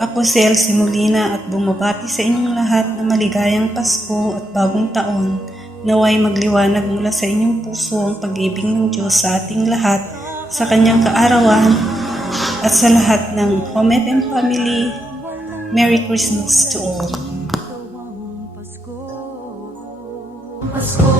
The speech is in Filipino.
Ako si Elsie Molina at bumabati sa inyong lahat na maligayang Pasko at bagong taon. Naway magliwanag mula sa inyong puso ang pag-ibig ng Diyos sa ating lahat sa kanyang kaarawan at sa lahat ng Home FM family. Merry Christmas to all. Pasko.